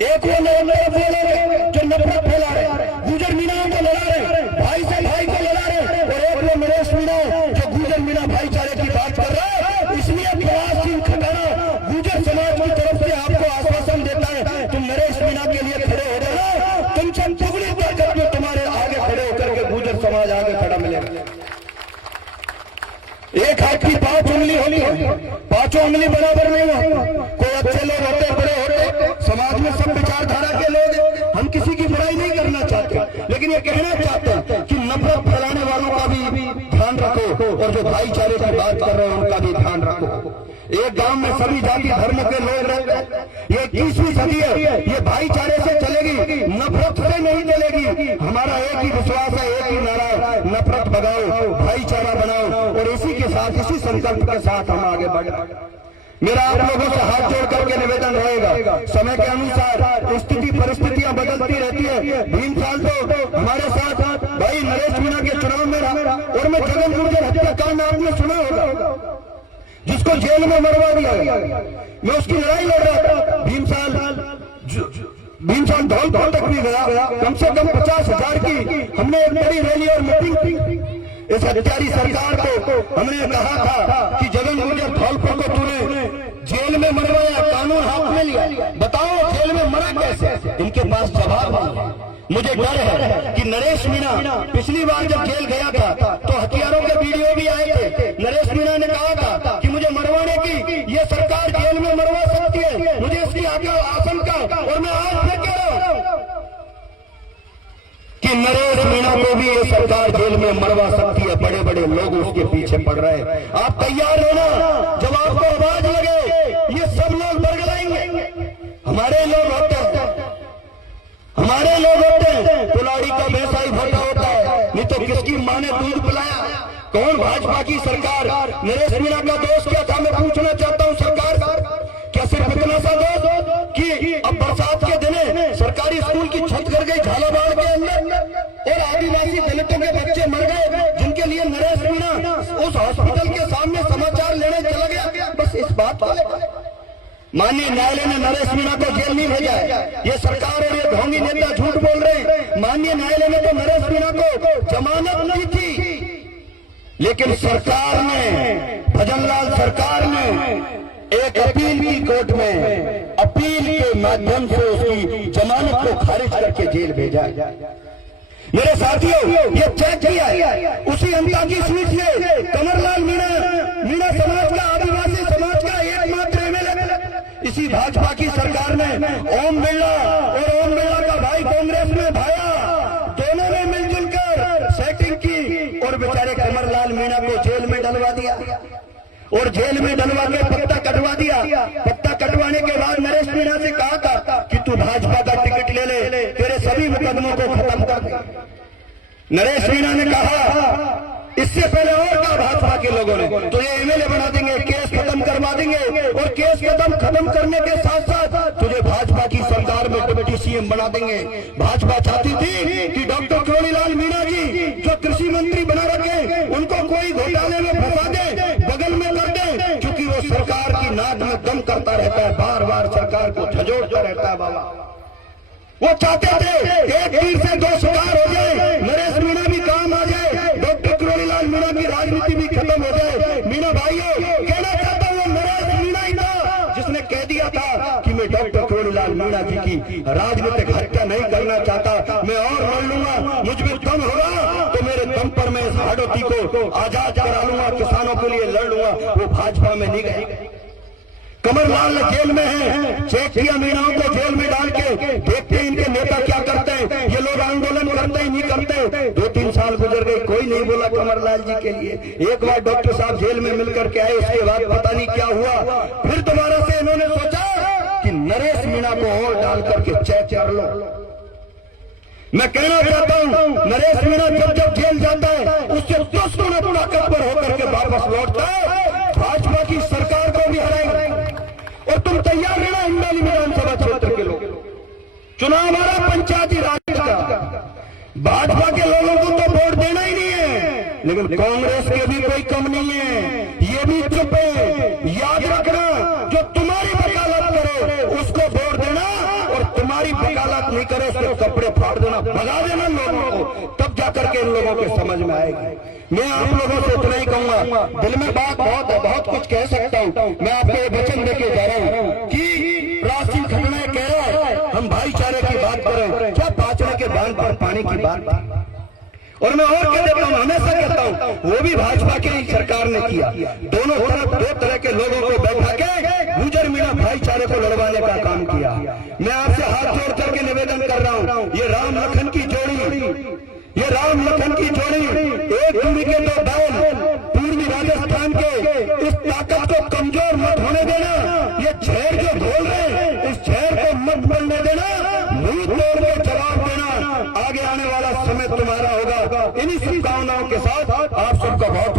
एक वो लोग जो नफरत फैला रहे, गुजर मीनाओं को लड़ा रहे, भाई से भाई को लड़ा रहे, और एक वो नरेश मीणा जो गुजर मीणा भाईचारे की बात कर रहा है। इसलिए प्रवास सिंह खटाना गुजर समाज की तरफ से आपको आश्वासन देता है, तुम नरेश मीणा के लिए खड़े हो जाना, तुमसे दुगनी ताकत में तुम्हारे आगे खड़े होकर के गुजर समाज आगे खड़ा मिलेगा। एक हाथ की 5 उंगली होनी है, 5 उंगली बराबर नहीं हो। कोई अच्छे लोग होते, बड़े होते, समाज में सब विचारधारा के लोग, हम किसी की बुराई नहीं करना चाहते, लेकिन ये कहना चाहते हैं कि नफरत फैलाने वालों का भी ध्यान रखो, और जो भाईचारे की बात कर रहे हैं उनका भी ध्यान रखो। एक गांव में सभी जाति धर्म के लोग रहते हैं। ये 21वीं सदी है, ये भाईचारे से चलेगी, नफरत से नहीं चलेगी। हमारा एक ही विश्वास है, एक ही नारा है, नफरत भगाओ, भाईचारा बनाओ, और इसी के साथ, इसी संकल्प के साथ हम आगे बढ़ रहे हैं। मेरा आप लोगों से हाथ जोड़ करके निवेदन रहेगा, समय के अनुसार स्थिति परिस्थितियां बदलती रहती है। भीमसाल तो हमारे साथ भाई नरेश मीणा के चुनाव में रहा, और मैं जगन गुर्जर हत्याकांड आपने सुना होगा, जिसको जेल में मरवा दिया गया। मैं उसकी लड़ाई लड़ रहा था। भीमसाल धौल तक भी गया, कम से कम 50,000 की हमने एक बड़ी रैली और मीटिंग की। इस हत्यारी सरकार को हमने कहा था कि जगन गुर्जर धौलपुर को तूने जेल में मरवाया, कानून हाथ में लिया, बताओ जेल में मरा कैसे? इनके पास जवाब नहीं है। मुझे डर है कि नरेश मीणा पिछली बार जब जेल गया था तो हथियारों के वीडियो भी आए थे। नरेश मीणा ने कहा था कि मुझे मरवाने की ये सरकार जेल में मरवा सकती है, मुझे इसकी आशंका, और मैं आज भी कह रहा हूं कि नरेश मीणा को भी ये सरकार जेल में मरवा सकती है। बड़े बड़े लोग उसके पीछे पड़ रहे हैं। आप तैयार हो ना? जब आपको आवाज लगे ये सब लोग बरगलाएंगे। हमारे लोग होते हैं, हमारे लोग होते हैं, कुलाड़ी का भैंसा ही भोटा होता है, नहीं तो किसकी माँ ने दूध पिलाया? कौन भाजपा की सरकार नरेश मीणा का दोस्त क्या था? मैं पूछना चाहता हूँ सरकार क्या सिर्फ इतना सा दोस्त कि अब बरसात के दिन सरकारी स्कूल की छत गिर गई झालावाड़ के अंदर, और आदिवासी दलितों के बच्चे मर गए, जिनके लिए नरेश मीणा उस हॉस्पिटल के सामने समाचार लेने चला गया? बस इस बात को माननीय न्यायालय ने नरेश मीणा को जेल नहीं भेजा है। ये सरकार और ये ढोंगी नेता झूठ बोल रहे हैं। माननीय न्यायालय ने तो नरेश मीणा को जमानत दी थी, लेकिन सरकार ने, भजनलाल सरकार ने एक अपील की कोर्ट में, अपील के माध्यम से उसकी जमानत को खारिज करके जेल भेजा। मेरे साथियों, ये चेक किया उसी अमला की सीट से कमरलाल मीणा समाज का, आदिवासी समाज का एकमात्र एमएलए इसी भाजपा की सरकार ने ओम बिरला और ओम बिरला का भाई कांग्रेस में भाया, दोनों ने मिलजुल कर सेटिंग की और बेचारे कमरलाल मीणा को जेल में डलवा दिया, और जेल में डलवा के पत्ता कटवा दिया। पत्ता कटवाने के बाद नरेश मीणा से कहा था कि तू भाजपा का टिकट ले ले, तेरे सभी मुकदमों को खत्म कर दे। नरेश मीणा ने कहा इससे पहले और कहा भाजपा के लोगों ने, तो ये एमएलए बना देंगे, केस खत्म करवा देंगे, और केस खत्म करने के साथ साथ तुझे भाजपा की सरकार में डिप्टी सीएम बना देंगे। भाजपा चाहती थी कि डॉक्टर करोड़ीलाल मीणा जी जो कृषि मंत्री बना रखे, उनको कोई घोटाले में फंसा दे, बगल में कर दे, क्योंकि वो सरकार की नाक में दम करता रहता है, बार बार सरकार को झंझोड़ता रहता है। बाबा वो चाहते थे एक तीर से 2 शिकार हो जाए, नरेश मीणा भी काम आ जाए, डॉक्टर करोड़ीलाल मीणा की राजनीति भी खत्म हो जाए। मीणा भाइयों, कहना चाहता हूँ नरेश मीणा ही था जिसने कह दिया था कि मैं डॉक्टर करोड़ीलाल मीणा जी की राजनीतिक हत्या नहीं करना चाहता, मैं और लड़ लूंगा, मुझ में दम होगा तो मेरे दम पर मैं इस हाड़ोती को आजाद करा लूंगा, किसानों के लिए लड़ लूंगा। वो भाजपा में नहीं गए। कमरलाल जेल में है, चेक किया मीणाओं को जेल में डाल के, देखते हैं इनके नेता क्या करते हैं, ये लोग आंदोलन करते ही नहीं करते। 2-3 साल गुजर गए, कोई नहीं बोला कमरलाल जी के लिए। एक बार डॉक्टर साहब जेल में मिलकर के आए, उसके बाद पता नहीं क्या हुआ, फिर दोबारा से इन्होंने सोचा कि नरेश मीणा को और डाल करके चेक कर लो। मैं कहना चाहता हूं नरेश मीणा जब जेल जाता है उससे 2 गुना ताकतवर होकर के वापस लौटता है, भाजपा की सरकार को भी हराएगा। और तुम तैयार रहना हिंडौली विधानसभा क्षेत्र के लोग, चुनाव हमारा पंचायती राज का, भाजपा के लोगों को तो वोट देना ही नहीं है, लेकिन कांग्रेस के भी कोई कम नहीं है, ये भी चुप है। याद रखना, जो तुम्हारी वकालत करे उसको वोट देना, और तुम्हारे उसके कपड़े फाड़ देना, भगा देना लोगों को, तब जाकर के इन लोगों के समझ में आएगी। मैं आप लोगों से इतना ही कहूंगा, दिल में बात बहुत है, बहुत कुछ कह सकता हूँ। मैं आपको ये वचन देके जा रहा हूँ कि प्राचीन खंडन कह रहा है हम भाईचारे की बात करें, क्या पाचड़े के बांध पर पानी की बात। और मैं और कह देता हूँ, हमेशा कहता हूँ, वो भी भाजपा की सरकार ने किया। दोनों तरफ दो तरह के लोगों को बैठा के गुजर मीणा भाईचारे को लड़वाने का काम किया। मैं आपसे हाथ जोड़ करके निवेदन कर रहा हूँ, ये राम लखन की जोड़ी, ये राम लखन की जोड़ी, एक दूरी के दो बैल, पूर्वी राजस्थान के इस ताकत को कमजोर मत होने देना। ये झेर जो बोल रहे हैं, इस झेर को मत बनने देना, मुंह तोड़ के जवाब देना। आगे आने वाला समय तुम्हारा होगा। इन्हीं शुभकामनाओं के साथ आप सबका बहुत